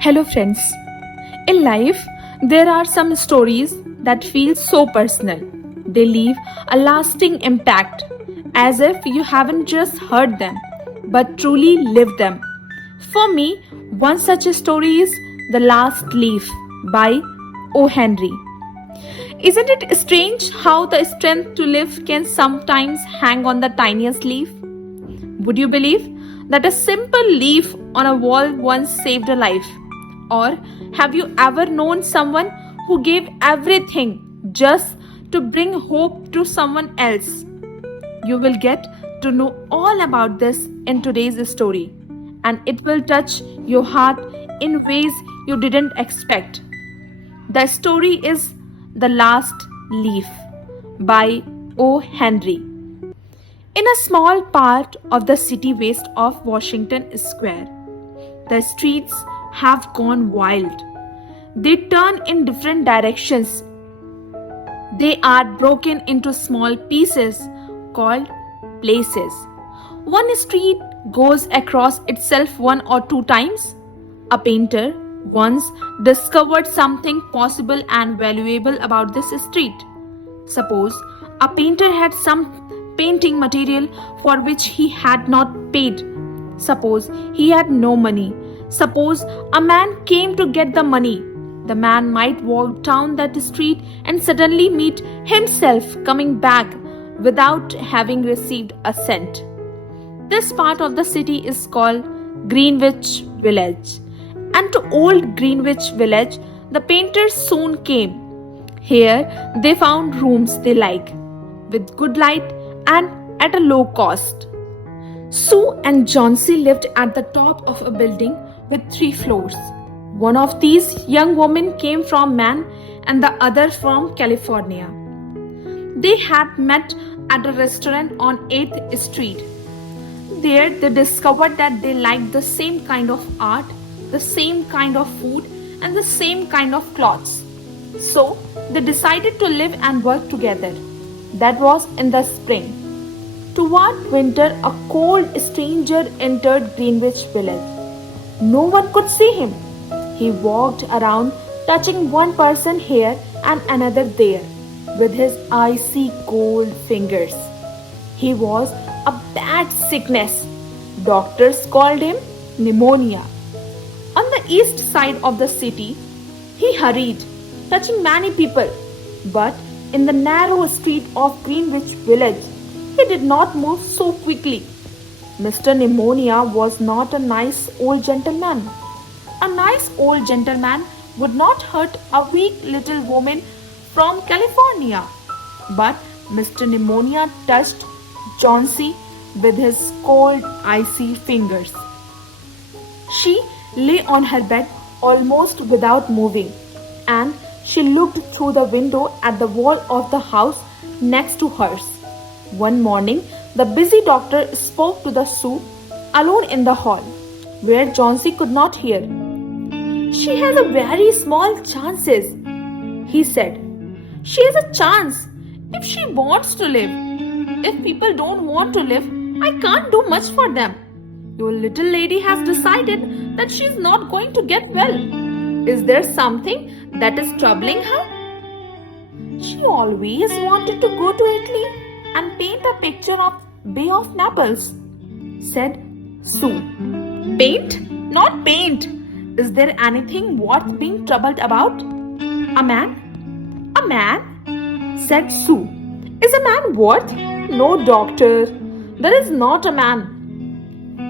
Hello, friends. In life, there are some stories that feel so personal. They leave a lasting impact, as if you haven't just heard them, but truly lived them. For me, one such a story is The Last Leaf by O. Henry. Isn't it strange how the strength to live can sometimes hang on the tiniest leaf? Would you believe that a simple leaf on a wall once saved a life? Or have you ever known someone who gave everything just to bring hope to someone else? You will get to know all about this in today's story, and it will touch your heart in ways you didn't expect. The story is The Last Leaf by O. Henry. In a small part of the city west of Washington Square, the streets have gone wild. They turn in different directions. They are broken into small pieces called places. One street goes across itself one or two times. A painter once discovered something possible and valuable about this street. Suppose a painter had some painting material for which he had not paid. Suppose he had no money. Suppose a man came to get the money. The man might walk down that street and suddenly meet himself coming back without having received a cent. This part of the city is called Greenwich Village. And to old Greenwich Village, the painters soon came. Here they found rooms they liked, with good light and at a low cost. Sue and Johnsy lived at the top of a building with 3 floors. One of these young women came from Maine and the other from California. They had met at a restaurant on 8th Street. There they discovered that they liked the same kind of art, the same kind of food, and the same kind of clothes. So they decided to live and work together. That was in the spring. Toward winter, a cold stranger entered Greenwich Village. No one could see him. He walked around, touching one person here and another there, with his icy cold fingers. He was a bad sickness. Doctors called him pneumonia. On the east side of the city, he hurried, touching many people. But in the narrow street of Greenwich Village, he did not move so quickly. Mr. Pneumonia was not a nice old gentleman. A nice old gentleman would not hurt a weak little woman from California. But Mr. Pneumonia touched Johnsy with his cold, icy fingers. She lay on her bed almost without moving, and she looked through the window at the wall of the house next to hers. One morning, the busy doctor spoke to the Sue alone in the hall, where Johnsy could not hear. "She has a very small chances," he said. "She has a chance if she wants to live. If people don't want to live, I can't do much for them. Your little lady has decided that she is not going to get well. Is there something that is troubling her?" "She always wanted to go to Italy and paint a picture of Bay of Naples," said Sue. "Paint? Not paint. Is there anything worth being troubled about?" "A man?" "A man?" said Sue. "Is a man worth?" "No, doctor. There is not a man."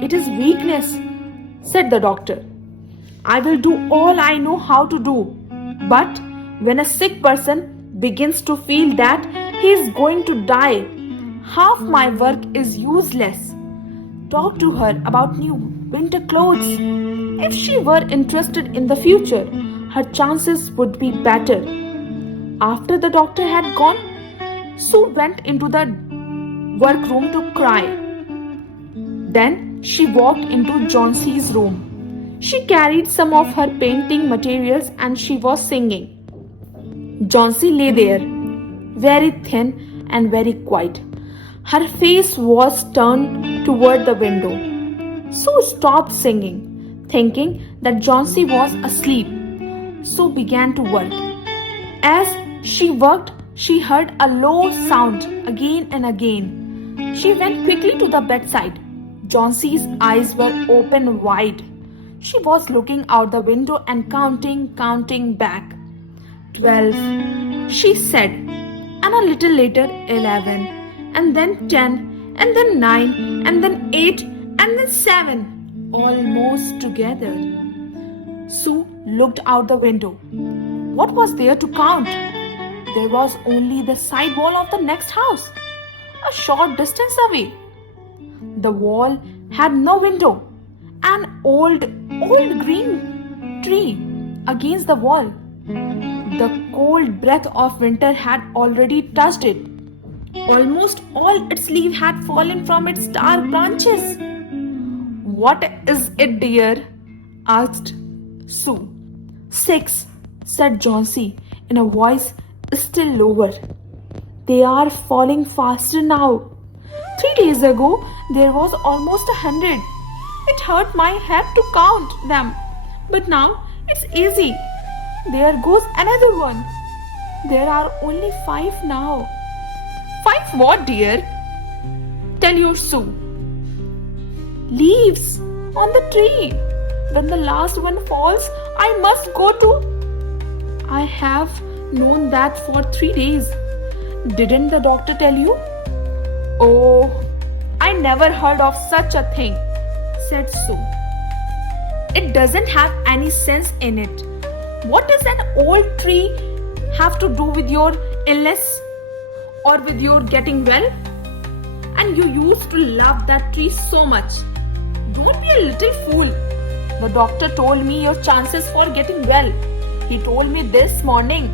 "It is weakness," said the doctor. "I will do all I know how to do. But when a sick person begins to feel that he is going to die, half my work is useless. Talk to her about new winter clothes. If she were interested in the future, her chances would be better." After the doctor had gone, Sue went into the workroom to cry. Then she walked into Johnsy's room. She carried some of her painting materials and she was singing. Johnsy lay there, very thin and very quiet. Her face was turned toward the window. Sue stopped singing, thinking that Johnsy was asleep, so began to work. As she worked, she heard a low sound again and again. She went quickly to the bedside. Johnsy's eyes were open wide. She was looking out the window and counting back. 12, she said, and a little later 11, and then 10, and then 9, and then 8, and then 7, almost together. Sue looked out the window. What was there to count? There was only the side wall of the next house, a short distance away. The wall had no window. An old green tree against the wall. The cold breath of winter had already touched it. Almost all its leaves had fallen from its dark branches. What is it, dear? Asked Sue. 6, said Johnsy in a voice still lower. They are falling faster now. 3 days ago, there was almost 100. It hurt my head to count them, but now it's easy. There goes another one. There are only 5 now. 5 what, dear? Tell your Sue. Leaves on the tree. When the last one falls, I must go too. I have known that for 3 days. Didn't the doctor tell you? Oh, I never heard of such a thing, said Sue. It doesn't have any sense in it. What does an old tree have to do with your illness or with your getting well? And you used to love that tree so much. Don't be a little fool. The doctor told me your chances for getting well. He told me this morning.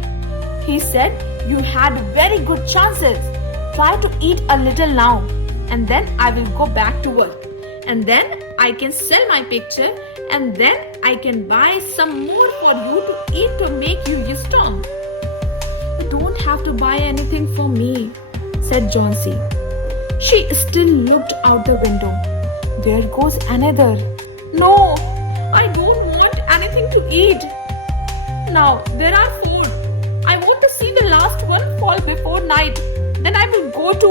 He said you had very good chances. Try to eat a little now, and then I will go back to work. And then I can sell my picture, and then I can buy some more for you to eat to make you strong. You don't have to buy anything for me, said Johnsy. She still looked out the window. There goes another. No, I don't want anything to eat. Now there are 4. I want to see the last one fall before night. Then I will go to